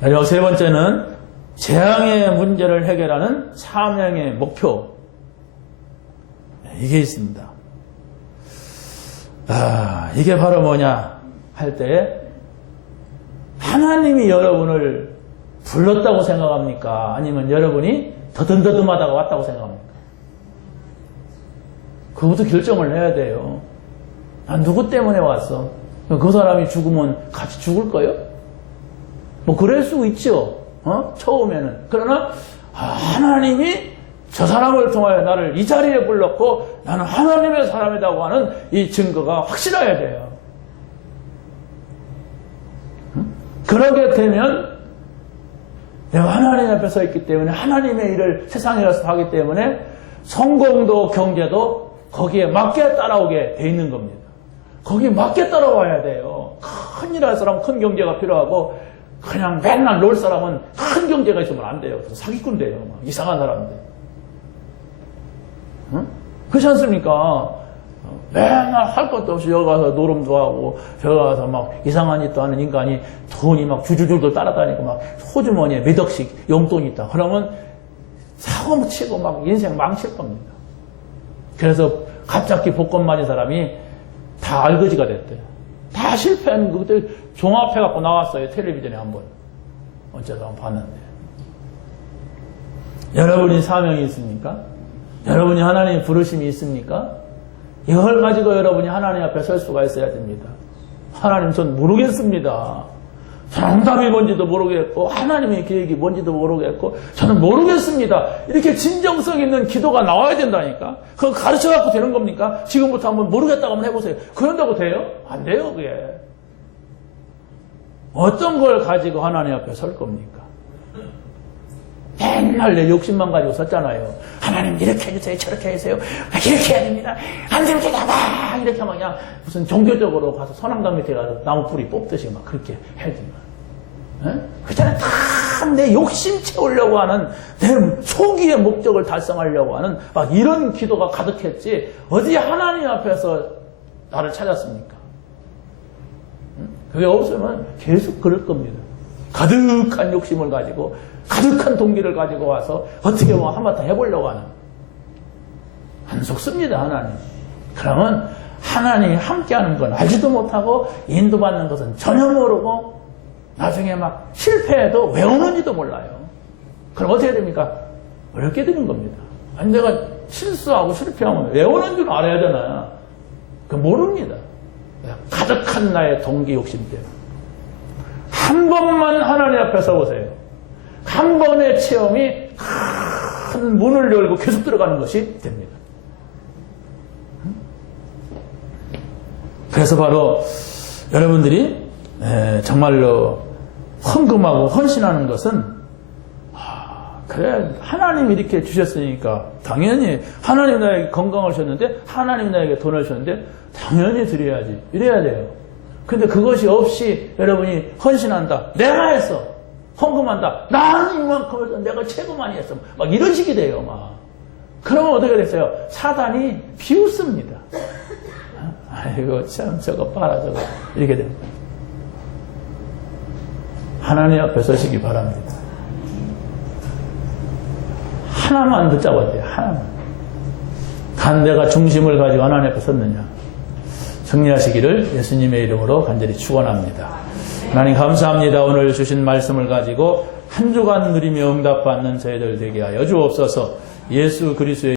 마지막 세 번째는 재앙의 문제를 해결하는 사명의 목표. 이게 있습니다. 이게 바로 뭐냐 할 때 하나님이 여러분을 불렀다고 생각합니까? 아니면 여러분이 더듬더듬하다가 왔다고 생각합니까? 그것도 결정을 해야 돼요. 난 누구 때문에 왔어? 그 사람이 죽으면 같이 죽을 거예요? 뭐 그럴 수 있죠. 처음에는. 그러나 하나님이 저 사람을 통하여 나를 이 자리에 불렀고 나는 하나님의 사람이라고 하는 이 증거가 확실해야 돼요. 그러게 되면 내가 하나님 앞에 서 있기 때문에 하나님의 일을 세상에 가서 하기 때문에 성공도 경제도 거기에 맞게 따라오게 돼 있는 겁니다. 거기에 맞게 따라와야 돼요. 큰일 할 사람은 큰 경제가 필요하고 그냥 맨날 놀 사람은 큰 경제가 있으면 안 돼요. 그래서 사기꾼 돼요. 막 이상한 사람들. 응? 그렇지 않습니까? 맨날 할 것도 없이 여기 가서 노름도 하고 저기 가서 막 이상한 짓도 하는 인간이 돈이 막 줄줄줄 따라다니고 막 호주머니에 몇 억씩 용돈이 있다. 그러면 사고 치고 막 인생 망칠 겁니다. 그래서 갑자기 복권 맞은 사람이 다 알거지가 됐대요. 다 실패한 그때 종합해갖고 나왔어요. 텔레비전에 한번. 어쩌다 봤는데. 여러분이 사명이 있습니까? 여러분이 하나님의 부르심이 있습니까? 이걸 가지고 여러분이 하나님 앞에 설 수가 있어야 됩니다. 하나님, 전 모르겠습니다. 정답이 뭔지도 모르겠고 하나님의 계획이 뭔지도 모르겠고 저는 모르겠습니다. 이렇게 진정성 있는 기도가 나와야 된다니까. 그거 가르쳐갖고 되는 겁니까? 지금부터 한번 모르겠다고 한번 해보세요. 그런다고 돼요? 안 돼요, 그게. 어떤 걸 가지고 하나님 앞에 설 겁니까? 맨날 내 욕심만 가지고 섰잖아요. 하나님 이렇게 해주세요, 저렇게 해주세요, 이렇게 해야 됩니다. 안 됩니다, 막 이렇게 하면 그냥 무슨 종교적으로 가서 선앙당 밑에 가서 나무 뿌리 뽑듯이 막 그렇게 해야지만. 그렇잖아요. 다 내 욕심 채우려고 하는, 내 초기의 목적을 달성하려고 하는 막 이런 기도가 가득했지 어디 하나님 앞에서 나를 찾았습니까? 그게 없으면 계속 그럴 겁니다. 가득한 욕심을 가지고 가득한 동기를 가지고 와서 어떻게 보면 한바탕 해보려고 하는. 안 속습니다, 하나님. 그러면 하나님이 함께하는 건 알지도 못하고 인도받는 것은 전혀 모르고 나중에 막 실패해도 왜 오는지도 몰라요. 그럼 어떻게 됩니까? 어렵게 되는 겁니다. 아니, 내가 실수하고 실패하면 왜 오는 줄 알아야 되나? 그 모릅니다. 가득한 나의 동기 욕심 때문에. 한 번만 하나님 앞에 서보세요. 한 번의 체험이 큰 문을 열고 계속 들어가는 것이 됩니다. 그래서 바로 여러분들이 정말로 헌금하고 헌신하는 것은 그래, 하나님이 이렇게 주셨으니까 당연히 하나님 나에게 건강을 주셨는데 하나님 나에게 돈을 주셨는데 당연히 드려야지, 이래야 돼요. 근데 그것이 없이 여러분이 헌신한다, 내가 했어, 헌금한다, 나는 이만큼 해서 내가 최고 많이 했어, 막 이런 식이 돼요. 막 그러면 어떻게 됐어요? 사단이 비웃습니다. 아이고 참 저거 봐라 저거, 이렇게 됩니다. 하나님 앞에 서시기 바랍니다. 하나만 붙잡아야 돼요. 하나만. 단 내가 중심을 가지고 하나님 앞에 섰느냐. 승리하시기를 예수님의 이름으로 간절히 축원합니다. 하나님 감사합니다. 오늘 주신 말씀을 가지고 한 주간 누리며 응답받는 저희들 되게 하여 주옵소서. 예수 그리스도의